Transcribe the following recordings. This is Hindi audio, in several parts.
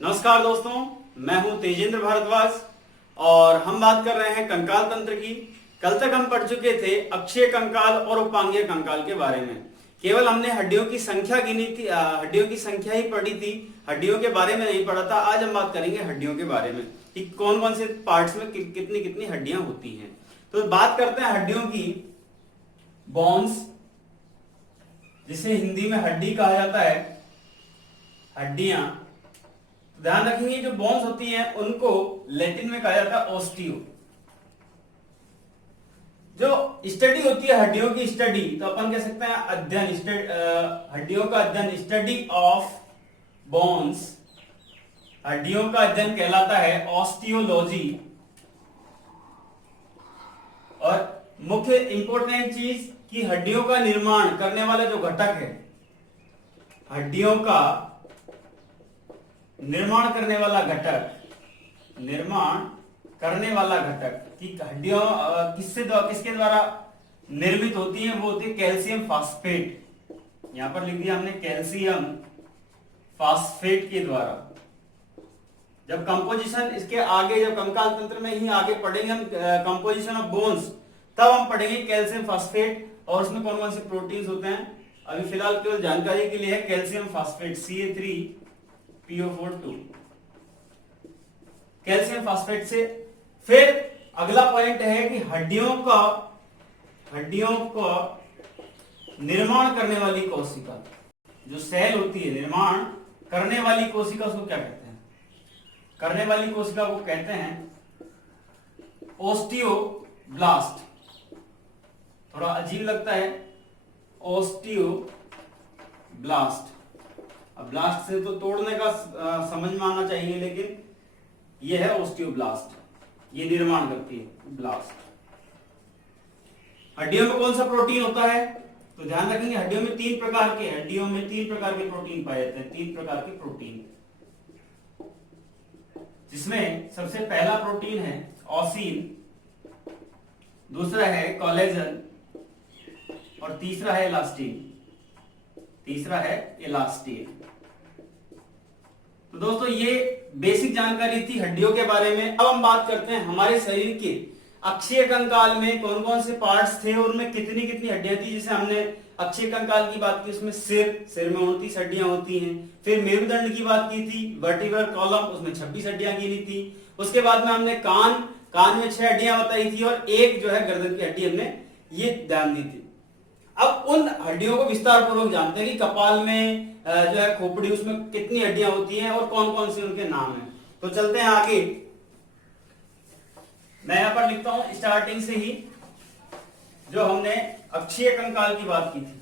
नमस्कार दोस्तों, मैं हूं तेजेंद्र भारद्वाज और हम बात कर रहे हैं कंकाल तंत्र की। कल तक हम पढ़ चुके थे अक्षीय कंकाल और उपांगीय कंकाल के बारे में। केवल हमने हड्डियों की संख्या गिनी थी, हड्डियों की संख्या ही पढ़ी थी, हड्डियों के बारे में नहीं पढ़ा था। आज हम बात करेंगे हड्डियों के बारे में कि कौन कौन से पार्ट्स में कितनी कितनी हड्डियां होती हैं। तो बात करते हैं हड्डियों की। बोन्स, जिसे हिंदी में हड्डी कहा जाता है, हड्डियां। ध्यान रखेंगे जो बोन्स होती हैं उनको लैटिन में कहा जाता है ओस्टियो। जो स्टडी होती है हड्डियों की स्टडी, तो अपन कह सकते हैं अध्ययन, हड्डियों का अध्ययन, स्टडी ऑफ बोन्स, हड्डियों का अध्ययन कहलाता है ऑस्टियोलॉजी। और मुख्य इंपॉर्टेंट चीज कि हड्डियों का निर्माण करने वाला जो घटक है, हड्डियों का निर्माण करने वाला घटक, निर्माण करने वाला घटक कि हड्डियों किसके द्वारा निर्मित होती है, वो होती है कैल्शियम फास्फेट। यहां पर लिख दिया हमने कैल्शियम फास्फेट के द्वारा। जब कंपोजिशन इसके आगे, जब कंकाल तंत्र में ही आगे पढ़ेंगे हम कंपोजिशन ऑफ बोन्स, तब हम पढ़ेंगे कैल्शियम फास्फेट और उसमें कौन कौन से प्रोटीन्स होते हैं। अभी फिलहाल केवल जानकारी के लिए है calcium phosphate, Ca3PO4 calcium phosphate से। फिर अगला पॉइंट है कि हड्डियों का निर्माण करने वाली कोशिका, जो सेल होती है, निर्माण करने वाली कोशिका, उसको क्या कहते हैं? करने वाली कोशिका को कहते हैं ओस्टियोब्लास्ट। थोड़ा अजीब लगता है, ओस्टियोब्लास्ट। अब ब्लास्ट से तो तोड़ने का समझ में आना चाहिए, लेकिन यह है ओस्टियोब्लास्ट, ये निर्माण करती है ब्लास्ट। हड्डियों में कौन सा प्रोटीन होता है? तो ध्यान रखेंगे हड्डियों में तीन प्रकार के प्रोटीन पाए जाते हैं, 3 प्रकार के प्रोटीन, जिसमें सबसे पहला प्रोटीन है ऑसिन, दूसरा है कोलेजन और तीसरा है इलास्टिन। तो दोस्तों ये बेसिक जानकारी थी हड्डियों के बारे में। अब हम बात करते हैं हमारे शरीर के अक्षीय कंकाल में कौन कौन से पार्ट्स थे और उनमें कितनी कितनी हड्डियां थी। जैसे हमने अक्षीय कंकाल की बात की, उसमें सिर में 29 हड्डियां होती हैं। फिर मेरुदंड की बात की थी, वर्टिब्रल कॉलम, उसमें 26 हड्डियां गिनी थी। उसके बाद में हमने कान में 6 हड्डियां बताई थी और एक जो है गर्दन की हड्डी हमने ये ध्यान दी थी। अब उन हड्डियों को विस्तार पूर्वक जानते हैं कि कपाल में जो है खोपड़ी, उसमें कितनी हड्डियां होती हैं और कौन कौन से उनके नाम हैं। तो चलते हैं आगे। मैं यहां पर लिखता हूं स्टार्टिंग से ही, जो हमने अक्षीय कंकाल की बात की थी।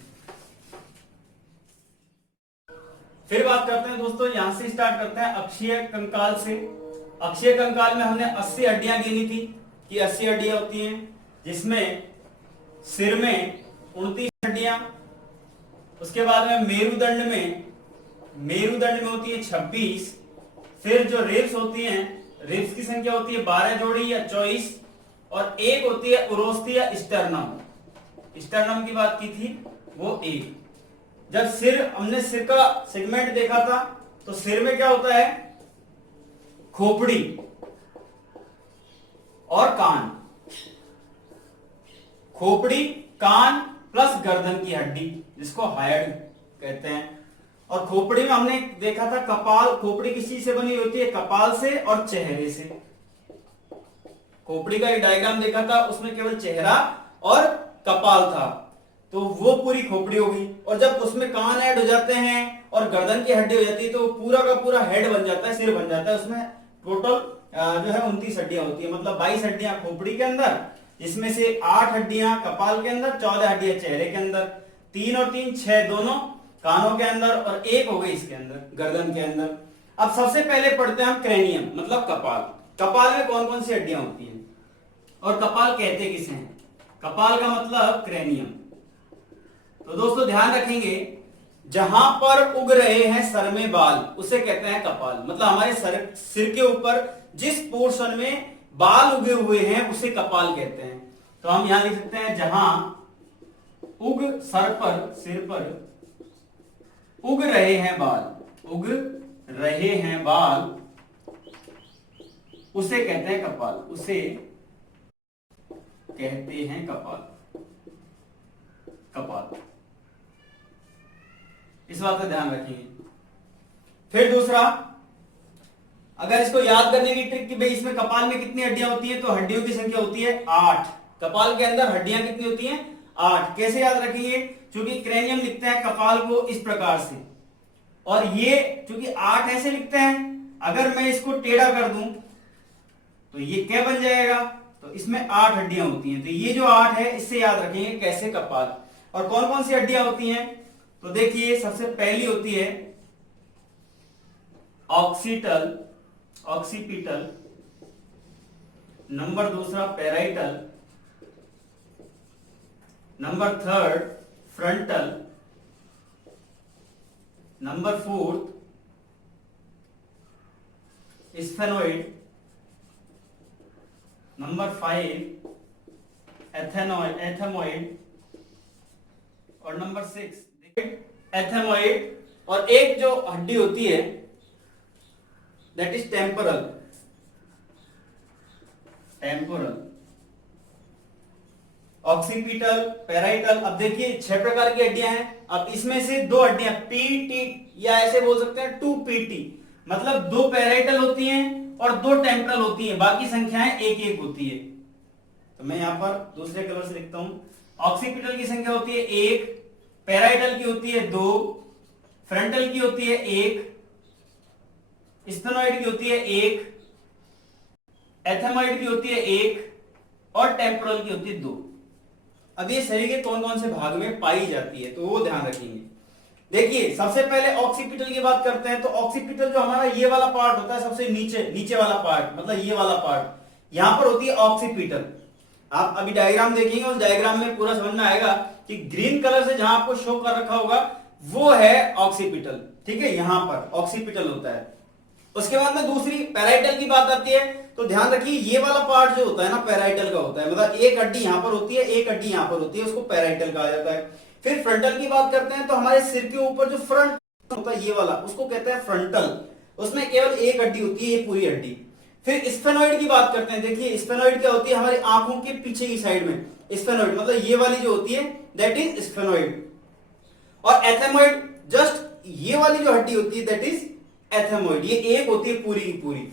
फिर बात करते हैं दोस्तों, यहां से स्टार्ट करते हैं अक्षीय कंकाल से। अक्षीय कंकाल में हमने 80 हड्डियां गिनी थी कि 80 हड्डियां होती हैं, जिसमें सिर में 29 हड्डियां, उसके बाद में मेरुदंड में होती है 26। फिर जो रिब्स होती हैं, रिब्स की संख्या होती है 12 जोड़ी या 24, और एक होती है उरोस्थी या स्टर्नम की बात की थी, वो एक। जब हमने सिर का सेगमेंट देखा था, तो सिर में क्या होता है? खोपड़ी और कान, खोपड़ी, कान प्लस गर्दन की हड्डी, जिसको हायड कहते हैं। और खोपड़ी में हमने देखा था कपाल, खोपड़ी किस चीज से बनी होती है? कपाल से और चेहरे से। खोपड़ी का एक डायग्राम देखा था, उसमें केवल चेहरा और कपाल था, तो वो पूरी खोपड़ी होगी। और जब उसमें कान ऐड हो जाते हैं और गर्दन की हड्डी हो जाती है, तो पूरा का पूरा हेड बन जाता है, सिर बन जाता है। उसमें टोटल जो है 29 हड्डियां होती है, मतलब 22 हड्डियां खोपड़ी के अंदर, जिसमें से 8 हड्डियां कपाल के अंदर, 14 हड्डियां चेहरे के अंदर, 3 और 3 6 दोनों कानों के अंदर, और एक हो गई इसके अंदर, गर्दन के अंदर। अब सबसे पहले पढ़ते हैं हम क्रेनियम, मतलब कपाल। कपाल में कौन कौन सी हड्डियां होती हैं और कपाल कहते किसे हैं? कपाल का मतलब क्रेनियम। तो दोस्तों ध्यान रखेंगे, जहां पर उग रहे हैं सर में बाल, उसे कहते हैं कपाल। मतलब हमारे सिर के ऊपर जिस पोर्शन में बाल उगे हुए हैं उसे कपाल कहते हैं। तो हम यहां लिख सकते हैं, जहां सिर पर उग रहे हैं बाल, उग रहे हैं बाल, उसे कहते हैं कपाल, उसे कहते हैं कपाल, कपाल। इस बात का ध्यान रखेंगे। फिर दूसरा, अगर इसको याद करने की ट्रिक कि भाई इसमें कपाल में कितनी हड्डियां होती हैं, तो हड्डियों की संख्या होती है 8। कपाल के अंदर हड्डियां कितनी होती हैं? 8। कैसे याद रखेंगे? क्योंकि क्रेनियम लिखते हैं कपाल को इस प्रकार से, और ये चूंकि 8 ऐसे लिखते हैं, अगर मैं इसको टेढ़ा कर दूं तो ये क्या बन जाएगा? तो इसमें 8 हड्डियां होती हैं। तो ये जो 8 है इससे याद रखेंगे कैसे कपाल। और कौन कौन सी हड्डियां होती हैं? तो देखिए, सबसे पहली होती है ऑक्सीटल, ऑक्सीपिटल। नंबर दूसरा parietal. Number third frontal. Number fourth sphenoid. Number 5 एथेमोइड। और नंबर 6 एथेमोइड। और एक जो हड्डी होती है that is temporal, temporal. Occipital, parietal. अब देखिए 6 प्रकार की हड्डियां हैं। अब इसमें से 2 हड्डियां पीटी, या ऐसे बोल सकते हैं 2 पीटी, मतलब 2 पैराइटल होती हैं और 2 टेम्पोरल होती हैं, बाकी संख्याएं 1-1 होती है। तो मैं यहां पर दूसरे कलर से लिखता हूं। ऑक्सीपिटल की संख्या होती है 1, पैराइटल की होती है 2, फ्रंटल की होती है 1, स्फेनोइड की होती है 1, एथेमोइड की होती है 1 और टेम्पोरल की होती है 2। अब ये शरीर के कौन कौन से भाग में पाई जाती है, तो वो ध्यान रखेंगे। देखिए, सबसे पहले ऑक्सीपिटल की बात करते हैं। तो ऑक्सीपिटल जो हमारा ये वाला पार्ट होता है, सबसे नीचे नीचे वाला पार्ट, मतलब ये वाला पार्ट, यहां पर होती है ऑक्सीपिटल। आप अभी डायग्राम देखेंगे, उस डायग्राम में पूरा समझ में आएगा कि ग्रीन कलर से जहां आपको शो कर रखा होगा वो है ऑक्सीपिटल। ठीक है, यहां पर ऑक्सीपिटल होता है। उसके बाद में दूसरी पैराइटल की बात आती है। तो ध्यान रखिए, ये वाला पार्ट जो होता है ना पैराइटल का होता है, मतलब एक हड्डी यहां पर होती है, एक हड्डी यहां पर होती है, उसको पैराइटल कहा जाता है। फिर फ्रंटल की बात करते हैं, तो हमारे सिर के ऊपर जो फ्रंट होता है ये वाला, उसको कहते हैं फ्रंटल। उसमें केवल एक हड्डी होती है, ये पूरी हड्डी। फिर स्फेनोइड की बात करते हैं। देखिए, स्फेनोइड क्या होती है? हमारी आंखों के पीछे की साइड में स्फेनोइड, मतलब ये वाली जो होती है दैट इज स्फेनोइड। और एथेमोइड, जस्ट ये वाली जो हड्डी होती है दैट इज एथेमोइड। ये एक होती है पूरी की पूरी,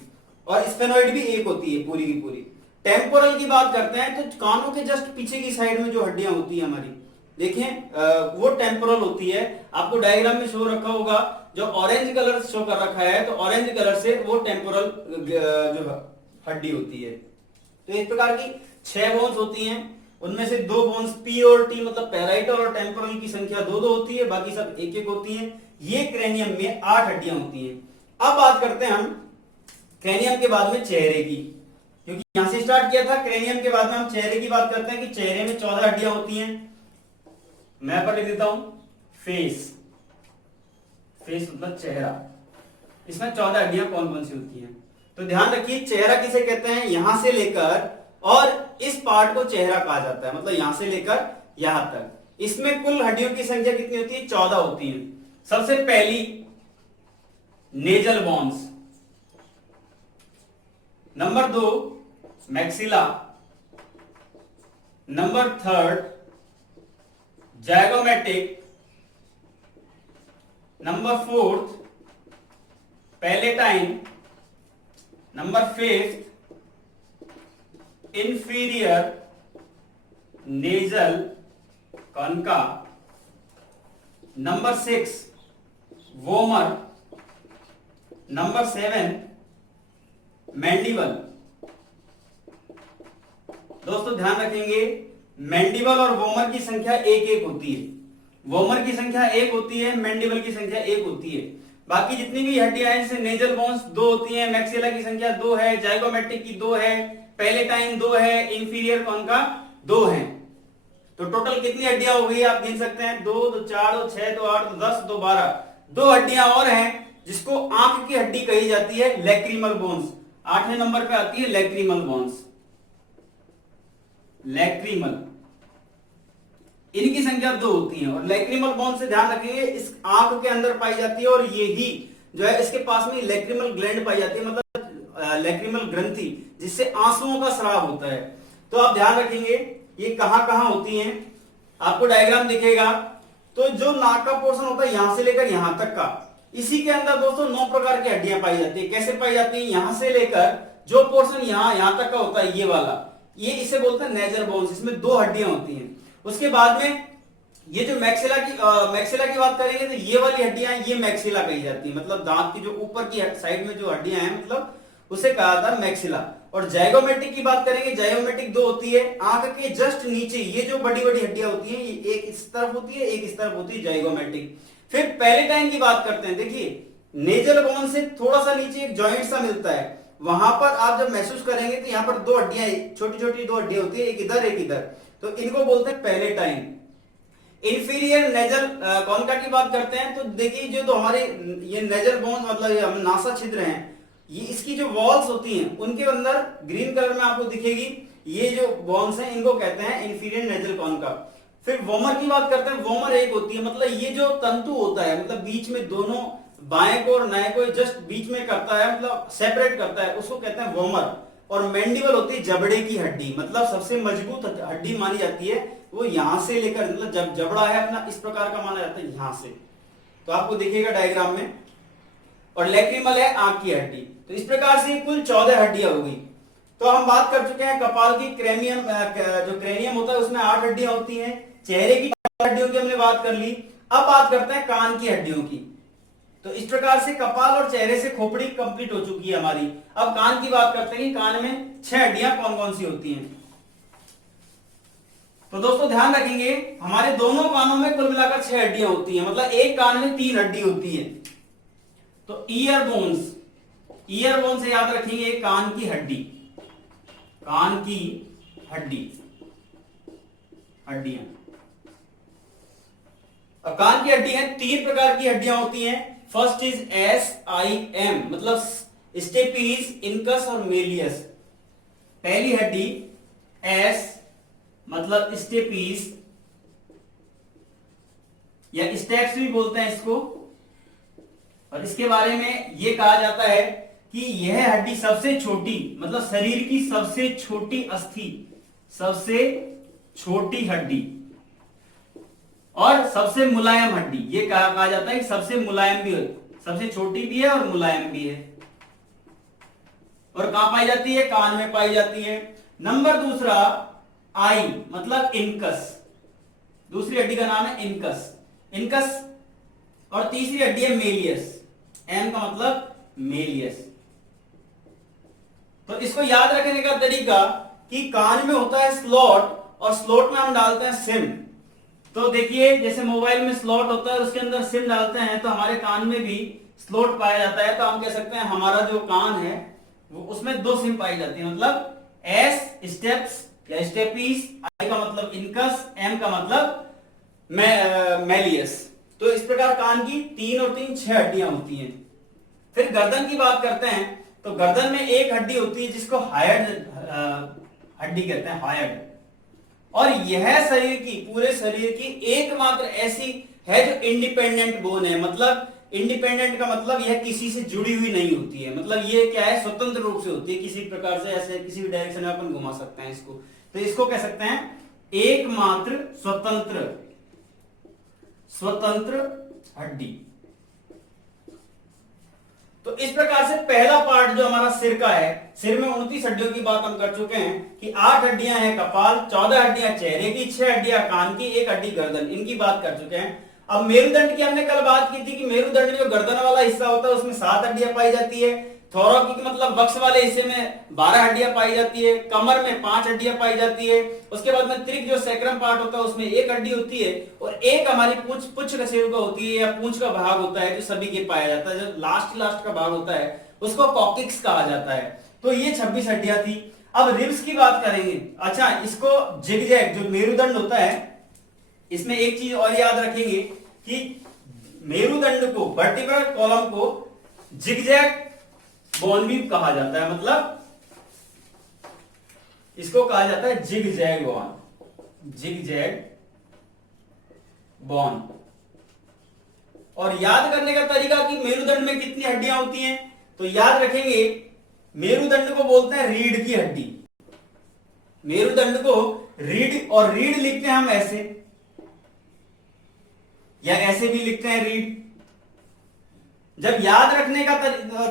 और स्फेनोइड भी एक होती है पूरी की पूरी। टेम्पोरल की बात करते हैं, तो कानों के जस्ट पीछे की साइड में जो हड्डियां होती है हमारी, देखें वो टेम्पोरल होती है। आपको डायग्राम में शो रखा होगा, जो ऑरेंज कलर शो कर रखा है, तो ऑरेंज कलर से वो टेम्पोरल जो हड्डी होती है। तो इस प्रकार की 6 बोन्स होती हैं। उनमें से 2 बोन्स पी और टी, मतलब पैराइटल और टेम्पोरल की संख्या 2-2 होती है, बाकी सब 1-1 होती है। ये क्रेनियम में 8 हड्डियां होती हैं। अब बात करते हैं हम क्रेनियम के बाद में चेहरे की, क्योंकि यहां से स्टार्ट किया था। क्रेनियम के बाद में हम चेहरे की बात करते हैं कि चेहरे में 14 हड्डियां होती हैं। मैं पर लिख देता हूं फेस, फेस मतलब चेहरा। इसमें 14 हड्डियां कौन कौन सी होती हैं? तो ध्यान रखिए, चेहरा किसे कहते हैं? यहां से लेकर और इस पार्ट को चेहरा कहा जाता है, मतलब यहां से लेकर यहां तक। इसमें कुल हड्डियों की संख्या कितनी होती है? 14 होती है। सबसे पहली nasal bones, number 2 maxilla, number 3 zygomatic, number 4 palatine, number 5 inferior nasal concha, number 6 vomer, number 7 mandible. दोस्तों ध्यान रखेंगे, मैंडिबल और वोमर की संख्या 1-1 होती है। वोमर की संख्या 1 होती है, मैंडिबल की संख्या 1 होती है। बाकी जितनी भी हड्डियां हैं, जैसे नेजल बोन्स 2 होती हैं, मैक्सिला की संख्या 2 है, जाइगोमेट्रिक की 2 है, पैलेटाइन 2 है, इंफीरियर कॉन्का 2 है। तो टोटल कितनी हड्डियां हो गई आप गिन सकते हैं? 2, 2, 4, 2, 6, 2, 8, 2, 10, 2, 12। 2 हड्डियां और हैं जिसको आंख की हड्डी कही जाती है, लैक्रिमल बोन्स। 8वें नंबर पे आती है लैक्रिमल बोन्स, लैक्रिमल। इनकी संख्या 2 होती है। और लैक्रिमल बोन से ध्यान रखिए, इस आंख के अंदर पाई जाती है, और ये ही जो है इसके पास में लैक्रिमल ग्लैंड पाई जाती है, मतलब लैक्रिमल ग्रंथि, जिससे आंसुओं का स्राव होता है। तो आप ध्यान रखेंगे ये कहां कहां होती हैं, आपको डायग्राम दिखेगा। तो जो नाक का पोर्शन होता है यहां से लेकर यहां तक का, इसी के अंदर दोस्तों 9 प्रकार की हड्डियां पाई जाती है। कैसे पाई जाती है? यहां से लेकर जो पोर्शन यहां तक का होता है, ये वाला, ये इसे बोलते हैं नेजर बोन्स, इसमें 2 हड्डियां होती हैं। उसके बाद में ये जो मैक्सिला की बात करेंगे तो ये वाली हड्डियां, ये मैक्सिला कही जाती है, मतलब दांत की जो ऊपर की साइड में जो हड्डियां हैं, मतलब उसे कहा जाता है मैक्सिला। और जाइगोमेटिक की बात करेंगे, जाइगोमेटिक 2 होती है, आंख के जस्ट नीचे ये जो बड़ी बड़ी हड्डियां होती हैं, ये एक इस तरफ होती है, एक इस तरफ होती है, जाइगोमेटिक। फिर पैलेटाइन की बात करते हैं, देखिए नेजल बोन से थोड़ा सा नीचे एक जॉइंट सा मिलता है, वहां पर आप जब महसूस करेंगे तो यहाँ पर 2 हड्डियां, छोटी छोटी 2 हड्डियां होती है, एक इधर एक इधर, तो इनको बोलते हैं पैलेटाइन। इंफीरियर नेजल कॉन्का की बात करते हैं तो देखिए जो तो हमारे ये नेजल बोन, मतलब नासा छिद्र हैं, ये इसकी जो वॉल्स होती हैं उनके अंदर ग्रीन कलर में आपको दिखेगी, ये जो बोन्स हैं इनको कहते हैं इंफीरियर नेजल कॉन्का। फिर वोमर की बात करते हैं, वोमर एक होती है, मतलब ये जो तंतु होता है, मतलब बीच में दोनों बाएं को और नए को जस्ट बीच में करता है, मतलब सेपरेट करता है, उसको कहते हैं वोमर। और मैंडिबल होती है जबड़े की हड्डी, मतलब सबसे मजबूत हड्डी मानी जाती है, वो यहां से लेकर, मतलब जब जबड़ा है अपना इस प्रकार का माना जाता है यहां से, तो आपको दिखेगा डायग्राम में। और लैक्रिमल है आंख की हड्डी। तो इस प्रकार से कुल 14 हड्डियां हो गई। तो हम बात कर चुके हैं कपाल की, क्रेनियम, जो क्रेनियम होता है उसमें 8 हड्डियां होती हैं, चेहरे की हड्डियों की हमने बात कर ली। अब बात करते हैं कान की हड्डियों की। तो इस प्रकार से कपाल और चेहरे से खोपड़ी कंप्लीट हो चुकी है हमारी। अब कान की बात करते हैं कि कान में 6 हड्डियां कौन कौन सी होती हैं। तो दोस्तों ध्यान रखेंगे हमारे दोनों कानों में कुल मिलाकर 6 हड्डियां होती हैं, मतलब एक कान में 3 हड्डी होती है। तो ईयर बोन्स, ईयर बोन से याद रखेंगे कान की हड्डी, कान की हड्डियां। अब कान की हड्डी है, 3 प्रकार की हड्डियां होती हैं। फर्स्ट इज SIM, मतलब स्टेपीज, इनकस और मेलियस। पहली हड्डी एस मतलब स्टेपीज या स्टेप्स भी बोलते हैं इसको, और इसके बारे में यह कहा जाता है कि यह हड्डी सबसे छोटी, मतलब शरीर की सबसे छोटी अस्थि, सबसे छोटी हड्डी और सबसे मुलायम हड्डी, ये कहा जाता है कि सबसे मुलायम भी है, सबसे छोटी भी है और मुलायम भी है। और कहां पाई जाती है? कान में पाई जाती है। नंबर दूसरा आई मतलब इनकस, दूसरी हड्डी का नाम है इनकस। और तीसरी हड्डी है मेलियस, एम का मतलब मेलियस। तो इसको याद रखने का तरीका कि कान में होता है स्लॉट, और स्लॉट में हम डालते हैं सिम। तो देखिए जैसे मोबाइल में स्लॉट होता है उसके अंदर सिम डालते हैं, तो हमारे कान में भी स्लॉट पाया जाता है। तो हम कह सकते हैं हमारा जो कान है वो उसमें 2 सिम पाई जाती है, मतलब एस स्टेप्स या स्टेपीस, आई का मतलब इनकस, एम का मतलब मेलियस। तो इस प्रकार कान की 3 और 3 6 हड्डियां होती हैं। फिर गर्दन की बात करते हैं, तो गर्दन में एक हड्डी होती है जिसको हायर्ड हड्डी कहते हैं, हायर्ड। और यह शरीर की, पूरे शरीर की एकमात्र ऐसी है जो इंडिपेंडेंट बोन है, मतलब इंडिपेंडेंट का मतलब यह किसी से जुड़ी हुई नहीं होती है, मतलब ये क्या है, स्वतंत्र रूप से होती है, किसी प्रकार से ऐसे किसी भी डायरेक्शन में अपन घुमा सकते हैं इसको। तो इसको कह सकते हैं एकमात्र स्वतंत्र हड्डी। तो इस प्रकार से पहला पार्ट जो हमारा सिर का है, सिर में 29 हड्डियों की बात हम कर चुके हैं कि 8 हड्डियां हैं कपाल, 14 हड्डियां चेहरे की, 6 हड्डियां कान की, 1 हड्डी गर्दन, इनकी बात कर चुके हैं। अब मेरुदंड की हमने कल बात की थी कि मेरुदंड में जो गर्दन वाला हिस्सा होता है उसमें 7 हड्डियां पाई जाती है। थोरैकिक मतलब वक्ष वाले हिस्से में 12 हड्डियां पाई जाती है। कमर में 5 हड्डियां पाई जाती है। उसके बाद में त्रिक जो सैक्रम पार्ट होता है उसमें 1 हड्डी होती है, और एक हमारी पुच्छ कशेरुका होती है या पूंछ का भाग होता है जो सभी के पाया जाता है, जो लास्ट का भाग होता है उसको कॉकिक्स कहा जाता है। तो ये 26 हड्डियां थी। अब रिब्स की बात करेंगे। अच्छा, इसको जिगजैग जो मेरुदंड होता है, इसमें एक चीज और याद रखेंगे कि मेरुदंड को, वर्टिब्रल कॉलम को जिगजैग बोन भी कहा जाता है, मतलब इसको कहा जाता है जिगजैग बोन। और याद करने का तरीका कि मेरुदंड में कितनी हड्डियां होती हैं, तो याद रखेंगे मेरुदंड को बोलते हैं रीढ़ की हड्डी। मेरुदंड को रीढ़, और रीढ़ लिखते हैं हम ऐसे, या ऐसे भी लिखते हैं रीढ़। जब याद रखने का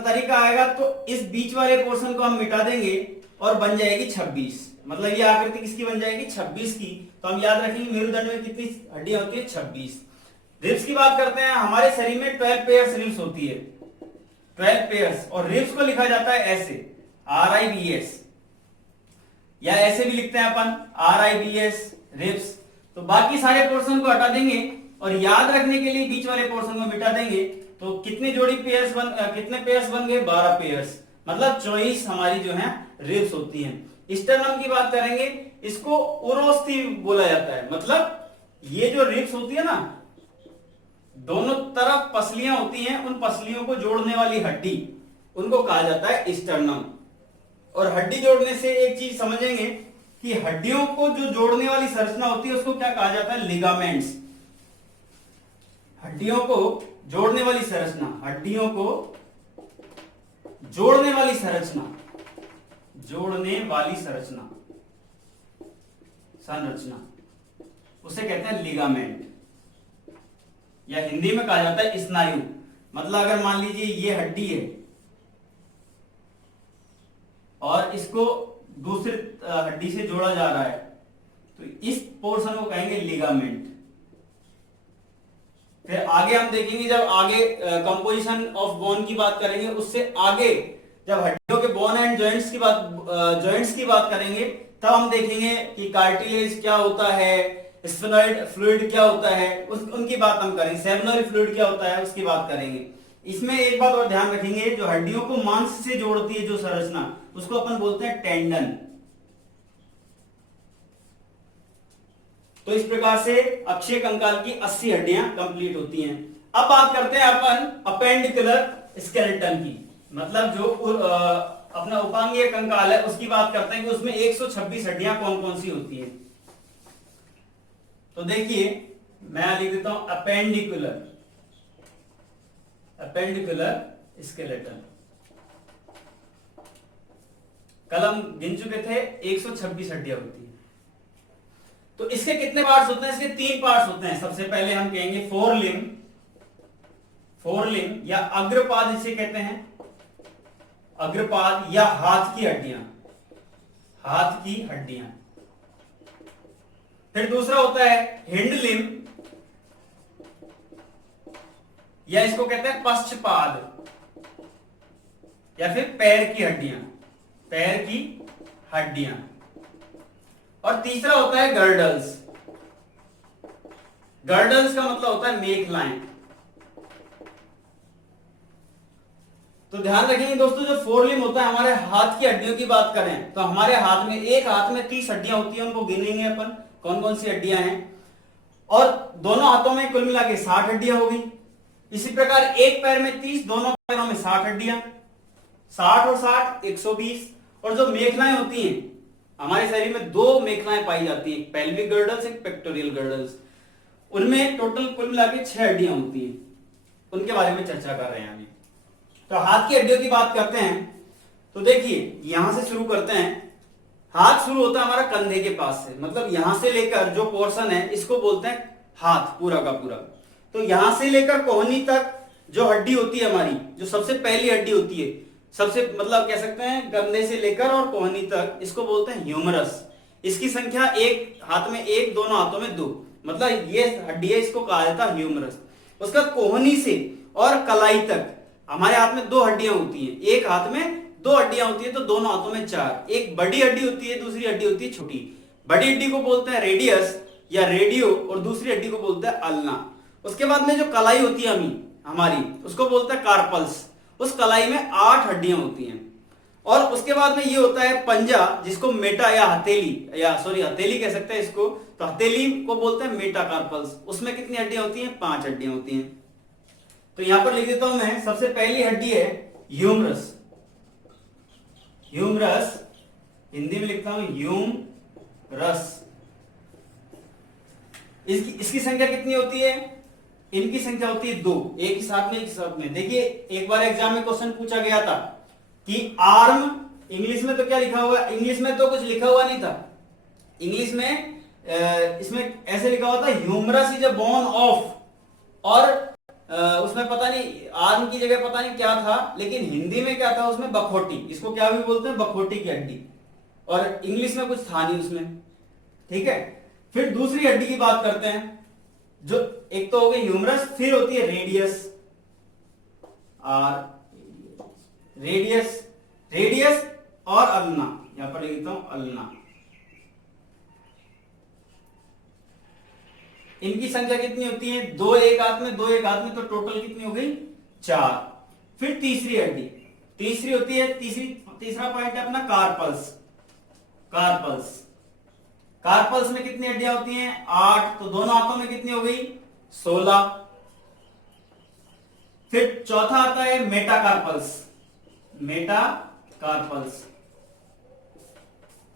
तरीका आएगा तो इस बीच वाले पोर्शन को हम मिटा देंगे और बन जाएगी 26। मतलब ये आकृति किसकी बन जाएगी, 26 की। तो हम याद रखेंगे मेरुदंड में कितनी हड्डियां होती है, 26। रिब्स की बात करते हैं, हमारे शरीर में 12 पेयर्स रिब्स होती है, 12 पेयर्स। और रिब्स को लिखा जाता है ऐसे, RIBS, या ऐसे भी लिखते हैं अपन RIBS रिब्स। तो बाकी सारे पोर्शन को हटा देंगे और याद रखने के लिए बीच वाले पोर्शन को मिटा देंगे। तो कितनी कितने पेयर्स बन गए, 12 पेयर्स। मतलब 24 हमारी जो है रिब्स होती हैं। स्टर्नम की बात करेंगे, इसको उरोस्थी बोला जाता है। मतलब ये जो रिब्स होती है ना, दोनों तरफ पसलियां होती हैं, उन पसलियों को जोड़ने वाली हड्डी, उनको कहा जाता है स्टर्नम। और हड्डी जोड़ने से एक चीज समझेंगे कि हड्डियों को जो जोड़ने वाली संरचना होती है उसको क्या कहा जाता है, लिगामेंट्स। हड्डियों को जोड़ने वाली संरचना, हड्डियों को जोड़ने वाली संरचना, जोड़ने वाली संरचना उसे कहते हैं लिगामेंट, या हिंदी में कहा जाता है स्नायु। मतलब अगर मान लीजिए ये हड्डी है और इसको दूसरी हड्डी से जोड़ा जा रहा है, तो इस पोर्शन को कहेंगे लिगामेंट। फिर आगे हम देखेंगे, जब आगे कंपोजिशन ऑफ बोन की बात करेंगे, उससे आगे जब हड्डियों के बोन एंड जॉइंट्स की बात करेंगे, तब हम देखेंगे कि कार्टिलेज क्या होता है, स्फेनॉइड फ्लूइड क्या होता है, उनकी बात हम करेंगे। सेमिनल फ्लूइड क्या होता है उसकी बात करेंगे। इसमें एक बात और ध्यान रखेंगे, जो हड्डियों को मांस से जोड़ती है जो संरचना, उसको अपन बोलते हैं टेंडन। तो इस प्रकार से अक्षीय कंकाल की 80 हड्डियां कंप्लीट होती हैं। अब बात करते हैं अपन अपेंडिकुलर स्केलेटन की, मतलब जो अपना उपांगीय कंकाल है उसकी बात करते हैं कि उसमें 126 हड्डियां कौन कौन सी होती हैं। तो देखिए मैं लिख देता हूं अपेंडिकुलर स्केलेटन। कल हम गिन चुके थे 126 हड्डियां होती है। तो इसके कितने पार्ट्स होते हैं, इसके 3 पार्ट्स होते हैं। सबसे पहले हम कहेंगे फोरलिम्ब या अग्रपाद इसे कहते हैं, अग्रपाद या हाथ की हड्डियां। फिर दूसरा होता है हिंड लिम्ब, या इसको कहते हैं पश्चपाद, या फिर पैर की हड्डियां। और तीसरा होता है गर्डल्स। गर्डल्स का मतलब होता है मेखलाएं। तो ध्यान रखेंगे दोस्तों, जो फोरलिम्ब होता है, हमारे हाथ की हड्डियों की बात करें तो हमारे हाथ में, एक हाथ में 30 हड्डियां होती हैं, उनको गिनेंगे अपन कौन कौन सी हड्डियां हैं। और दोनों हाथों में कुल मिला के 60 हड्डियां होगी। इसी प्रकार एक पैर में 30, दोनों पैरों में 60 हड्डियां, 60 और 60 120। और जो मेखलाएं होती हैं, हमारे शरीर में 2 मेखलाएं पाई जाती हैं, पेल्विक गर्डल्स, एक पेक्टोरियल गर्डल्स। उनमें टोटल कुल मिला के 6 हड्डियां होती हैं, उनके बारे में चर्चा कर रहे हैं अभी। तो हाथ की हड्डियों की बात करते हैं, तो देखिए यहां से शुरू करते हैं। हाथ शुरू होता है हमारा कंधे के पास से, मतलब यहां से लेकर जो पोर्शन है इसको बोलते हैं हाथ, पूरा का पूरा। तो यहां से लेकर कोहनी तक जो हड्डी होती है हमारी, जो सबसे पहली हड्डी होती है, सबसे मतलब कह सकते हैं कंधे से लेकर और कोहनी तक, इसको बोलते हैं ह्यूमरस। इसकी संख्या एक हाथ में 1, दोनों हाथों में 2, मतलब ये हड्डी है, इसको कहा जाता है ह्यूमरस। उसका कोहनी से और कलाई तक हमारे हाथ में 2 हड्डियां होती हैं। एक हाथ में 2 हड्डियां होती है, तो दोनों हाथों में 4। एक बड़ी हड्डी होती है, दूसरी हड्डी होती है छोटी। बड़ी हड्डी को बोलते हैं रेडियस या रेडियो, और दूसरी हड्डी को बोलते हैं अल्ना। उसके बाद में जो कलाई होती है हमारी, उसको बोलते हैं कार्पल्स। उस कलाई में 8 हड्डियां होती हैं। और उसके बाद में ये होता है पंजा, जिसको मेटा या हथेली कह सकते हैं इसको, तो हथेली को बोलते हैं मेटाकार्पल्स। उसमें कितनी हड्डियां होती हैं, 5 हड्डियां होती हैं। तो यहां पर लिख देता हूं मैं, सबसे पहली हड्डी है ह्यूमरस। ह्यूमरस हिंदी में लिखता हूं ह्यूमरस। इसकी संख्या कितनी होती है, इनकी संख्या होती है 2, एक ही साथ में, एक ही साथ में। देखिए एक बार एग्जाम में क्वेश्चन पूछा गया था कि आर्म, इंग्लिश में तो क्या लिखा हुआ है, इंग्लिश में तो कुछ लिखा हुआ नहीं था, इंग्लिश में इसमें ऐसे लिखा हुआ था humerus is a bone of, और उसमें पता नहीं आर्म की जगह पता नहीं क्या था, लेकिन हिंदी में क्या था उसमें, बखोटी, इसको क्या भी बोलते हैं, बखोटी की हड्डी, और इंग्लिश में कुछ था नहीं उसमें। ठीक है, फिर दूसरी हड्डी की बात करते हैं, जो एक तो हो गई ह्यूमरस, फिर होती है रेडियस, रेडियस, रेडियस और अल्ना, यहां पर लिखता हूं अल्ना। इनकी संख्या कितनी होती है, 2 एक हाथ में, 2 एक हाथ में, तो टोटल कितनी हो गई, 4। फिर तीसरी हड्डी, तीसरी होती है, तीसरा पॉइंट है अपना कार्पल्स, कार्पल्स, कार्पल्स में कितनी हड्डियां होती हैं, 8, तो दोनों हाथों में कितनी हो गई, 16। फिर चौथा आता है मेटाकार्पल्स, मेटाकार्पल्स,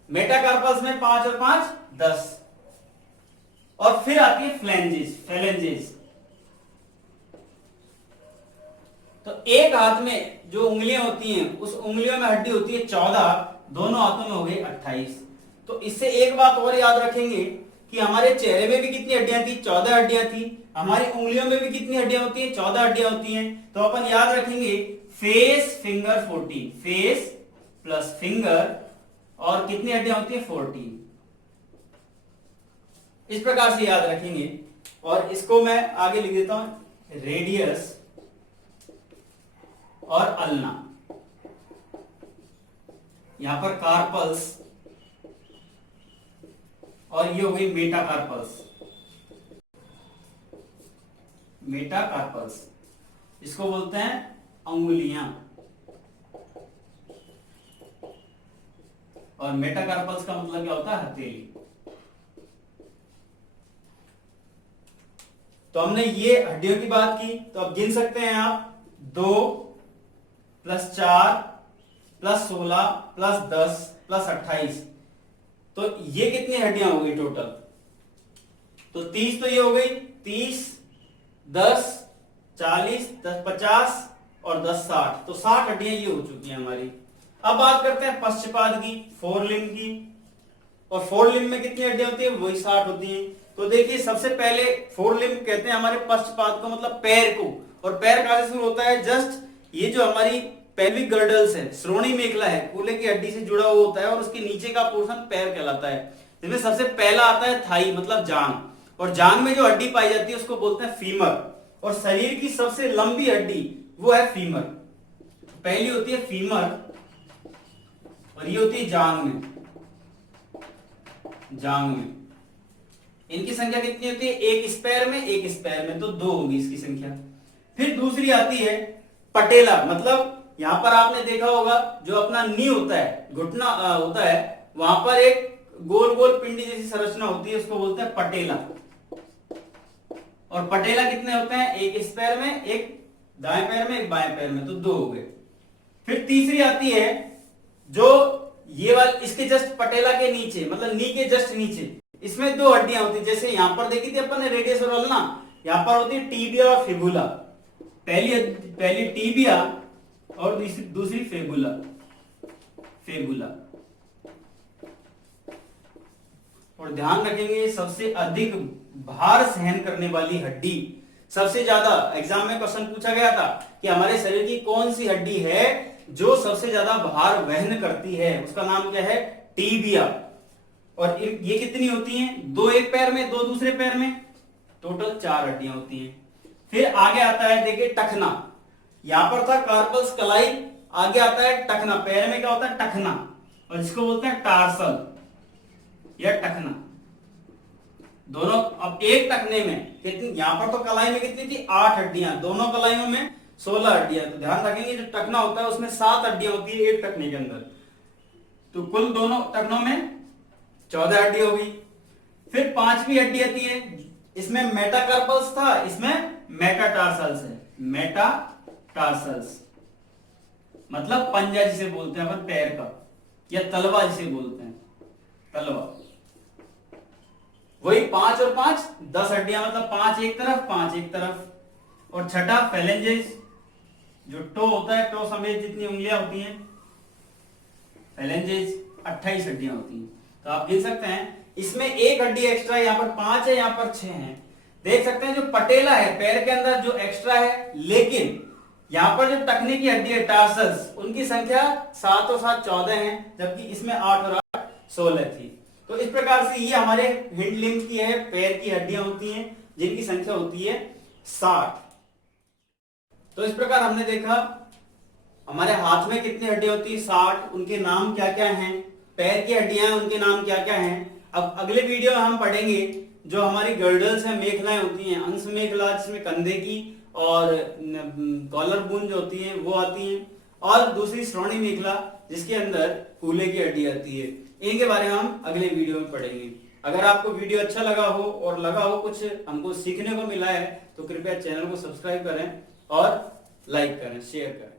मेटाकार्पल्स में 5 और 5 10। और फिर आती है फ्लैंजेस, फ्लैंजेस, तो एक हाथ में जो उंगलियां होती हैं उस उंगलियों में हड्डी होती है 14, दोनों हाथों में हो गई 28। तो इससे एक बात और याद रखेंगे कि हमारे चेहरे में भी कितनी हड्डियां थी, 14 हड्डियां थी, हमारी उंगलियों में भी कितनी हड्डियां होती हैं, 14 हड्डियां होती हैं। तो अपन याद रखेंगे face finger 14, face plus finger, और कितनी हड्डियां होती है, 14। इस प्रकार से याद रखेंगे, और इसको मैं आगे लिख देता हूं रेडियस और अल्ना, यहां पर कार्पल्स, और ये हो गई मेटाकार्पल्स, मेटाकार्पल्स, इसको बोलते हैं अंगुलियां, और मेटाकार्पल्स का मतलब क्या होता है, हथेली। तो हमने ये हड्डियों की बात की, तो अब गिन सकते हैं आप, 2 + 4 + 16 + 10 + 28, तो ये कितनी हड्डियां हो गई टोटल, तो 30 तो ये हो गई, 30 10 40 10 50 और 10 60, तो 60 हड्डियां ये हो चुकी हैं हमारी। अब बात करते हैं पश्चपाद की, फोरलिम्ब की, और फोरलिम्ब में कितनी हड्डियां होती है, वही 60 होती हैं। तो देखिए सबसे पहले फोरलिम्ब कहते हैं हमारे पश्चपाद को, मतलब पैर को, और पैर कहां से शुरू होता है, जस्ट ये जो हमारी पेल्विक गर्डल्स है, श्रोणी मेखला है, कूल्हे की हड्डी से जुड़ा हुआ होता है, और उसके नीचे का पोर्शन पैर कहलाता है, जिसमें सबसे पहला आता है थाई, मतलब जांग, और जांग में जो हड्डी पाई जाती है उसको बोलते हैं फीमर, और शरीर की सबसे लंबी हड्डी वो है फीमर। पहली होती है फीमर, और ये होती है जांग में, जांग में। इनकी संख्या कितनी होती है, एक इस पैर में, एक इस पैर में, तो 2 होगी इसकी संख्या। फिर दूसरी आती है पटेला, मतलब यहां पर आपने देखा होगा जो अपना नी होता है, घुटना होता है, वहां पर एक गोल गोल पिंडी जैसी संरचना होती है, उसको बोलते हैं पटेला। और पटेला कितने होते हैं, एक इस पैर में, एक दाएं पैर में, एक बाएं पैर में, तो 2 हो गए। फिर तीसरी आती है जो ये वाला, इसके जस्ट पटेला के नीचे, मतलब नी के जस्ट नीचे, इसमें 2 हड्डियां होती है, जैसे यहां पर देखी थी अपन ने रेडियस और अल्ना, यहां पर होती है टीबिया और फिबुला, पहली टीबिया और दूसरी फेबुला, फेबुला। और ध्यान रखेंगे सबसे अधिक भार सहन करने वाली हड्डी, सबसे ज्यादा एग्जाम में क्वेश्चन पूछा गया था कि हमारे शरीर की कौन सी हड्डी है जो सबसे ज्यादा भार वहन करती है, उसका नाम क्या है, टीबिया। और ये कितनी होती हैं, 2 एक पैर में, 2 दूसरे पैर में, टोटल 4 हड्डियां होती हैं। फिर आगे आता है देखिए टखना, यहां पर था कार्पल्स कलाई, आगे आता है टखना, पैर में क्या होता है, टखना, और जिसको बोलते हैं टार्सल या टखना। दोनों, अब एक टखने में कितनी, यहां पर तो कलाई में कितनी थी, 8 हड्डियां, दोनों कलाइयों में 16 हड्डियां। तो ध्यान रखेंगे जो टखना होता है उसमें 7 हड्डियां होती है एक टखने के अंदर, तो कुल दोनों टखनों में 14 हड्डी हो गई। फिर 5वीं हड्डी आती है, इसमें मेटाकार्पल्स था, इसमें मेटाटार्सल्स है, मेटाटार्सल्स मतलब पंजा जिसे बोलते हैं अपन पैर का, या तलवा जिसे बोलते हैं, तलवा, वही 5 और 5 10 हड्डियां, मतलब 5 एक तरफ 5 एक तरफ। और छठा फेलेंजेस, जो टो होता है, टो समेत जितनी उंगलियां होती हैं, फेलेंजेस 28 हड्डियां होती हैं। तो आप गिन सकते हैं इसमें एक हड्डी एक्स्ट्रा, यहाँ पर 5 है, यहाँ पर 6 है। देख सकते हैं जो पटेला है पैर के अंदर जो एक्स्ट्रा है, लेकिन यहाँ पर जो टखने की हड्डी है टार्सस, उनकी संख्या 7 और 7 14 है, जबकि इसमें 8 और 8 16 थी। तो इस प्रकार से ये हमारे हिंड लिम्ब की है, पैर की हड्डियां होती हैं जिनकी संख्या होती है 60। तो इस प्रकार हमने देखा हमारे हाथ में कितनी हड्डियां होती है 60, उनके नाम क्या क्या हैं, पैर की हड्डियां उनके नाम क्या क्या हैं। अब अगले वीडियो में हम पढ़ेंगे जो हमारी गर्डल्स हैं, मेखलाएं होती हैं, अंश मेखला जिसमें कंधे की और कॉलर बोन जो होती है वो आती हैं, और दूसरी श्रोणी मेखला जिसके अंदर कूल्हे की हड्डी आती है। इनके बारे में हम अगले वीडियो में पढ़ेंगे। अगर आपको वीडियो अच्छा लगा हो और लगा हो कुछ हमको सीखने को मिला है तो कृपया चैनल को सब्सक्राइब करें और लाइक करें, शेयर करें।